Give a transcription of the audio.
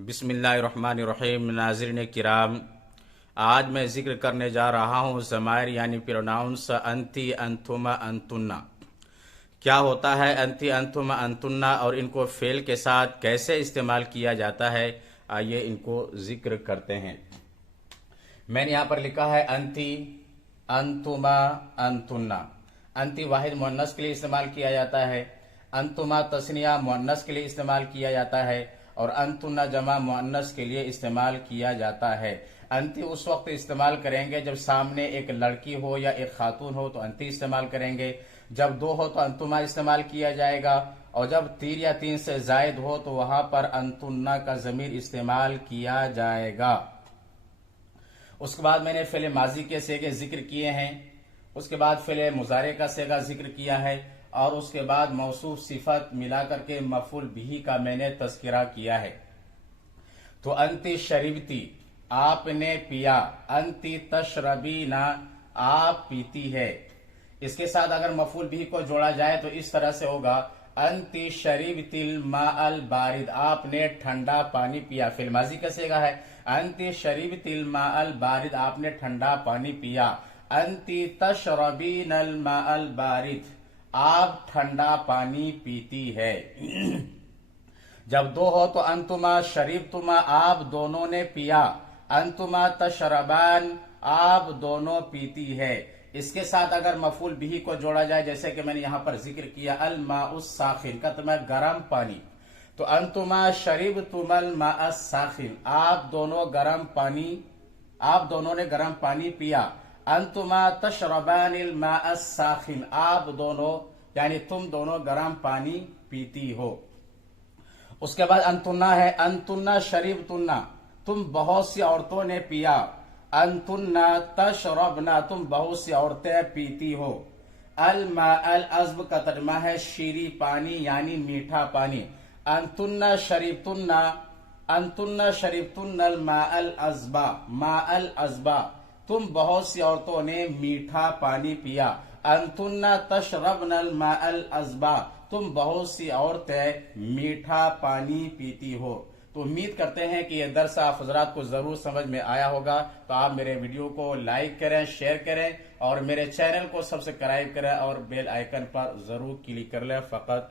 बिस्मिल्लाहिर्रहमानिर्रहीम। नाज़रीन किराम, आज मैं ज़िक्र करने जा रहा हूँ ज़मायर यानी प्रोनाउंस अंति, अंथुमा, अंतुन्ना। क्या होता है अंति, अंथुमा, अंतुन्ना और इनको फ़ेल के साथ कैसे इस्तेमाल किया जाता है, आइए इनको ज़िक्र करते हैं। मैंने यहाँ पर लिखा है अंति, अंतुमा, अंतुन्ना। अंति वाहिद मुअन्नस के लिए इस्तेमाल किया जाता है, अंतुमा तस्निया मुअन्नस के लिए इस्तेमाल किया जाता है और अंतुन्ना जमा मुअन्नस के लिए इस्तेमाल किया जाता है। अंति उस वक्त इस्तेमाल करेंगे जब सामने एक लड़की हो या एक खातून हो तो अंति इस्तेमाल करेंगे, जब दो हो तो अंतुमा इस्तेमाल किया जाएगा और जब तीन या तीन से जायद हो तो वहां पर अंतुन्ना का ज़मीर इस्तेमाल किया जाएगा। उसके बाद मैंने फ़ेल माजी के सेगे जिक्र किए हैं, उसके बाद फ़ेल मुजारे का सेगा जिक्र किया है और उसके बाद मौसूफ सिफत मिलाकर के मफूल बिही का मैंने तस्करा किया है। तो अंति शरीबती आपने पिया, अंति तशरबीना आप पीती है। इसके साथ अगर मफूल बिही को जोड़ा जाए तो इस तरह से होगा अंति शरीबतिल माअल बारिद आपने ठंडा पानी पिया। फिल माजी का सेगा है अंति शरीबतिल माअल बारिद आपने ठंडा पानी पिया। अंति तशरबीनल माअल बारिद आप ठंडा पानी पीती है। जब दो हो तो अंतुमा शरीबतुमा आप दोनों ने पिया, अंतुमा तशरबान आप दोनों पीती है। इसके साथ अगर मफूल बिही को जोड़ा जाए जैसे कि मैंने यहां पर जिक्र किया अल माउस साखिन का तर्जुमा गरम पानी, तो अंतुमा शरीबतुमल माअस साखिन आप दोनों गरम पानी, आप दोनों ने गरम पानी पिया। अंतुमा तशरबानिल माअस साखिन आप दोनों यानी तुम दोनों गरम पानी पीती हो। उसके बाद अंतुन्ना है अंतुन्ना शरीबतुन्ना तुम बहुत सी औरतों ने पिया, अंतुन्ना तशरबना तुम बहुत सी औरतें पीती हो। अल माअल अज़्ब का तर्जुमा है शीरी पानी यानी मीठा पानी। अंतुन्ना शरीबतुन्ना, अंतुन्ना शरीबतुन्नल माअल अज़्बा, माअल अज़्बा तुम बहुत सी औरतों ने मीठा पानी पिया। अंतुन्ना तशरबनल माअल अज़्बा तुम बहुत सी औरतें मीठा पानी पीती हो। तो उम्मीद करते हैं कि यह दर्स आप हज़रात को जरूर समझ में आया होगा। तो आप मेरे वीडियो को लाइक करें, शेयर करें और मेरे चैनल को सब्सक्राइब करें और बेल आइकन पर जरूर क्लिक कर लें। फ़कत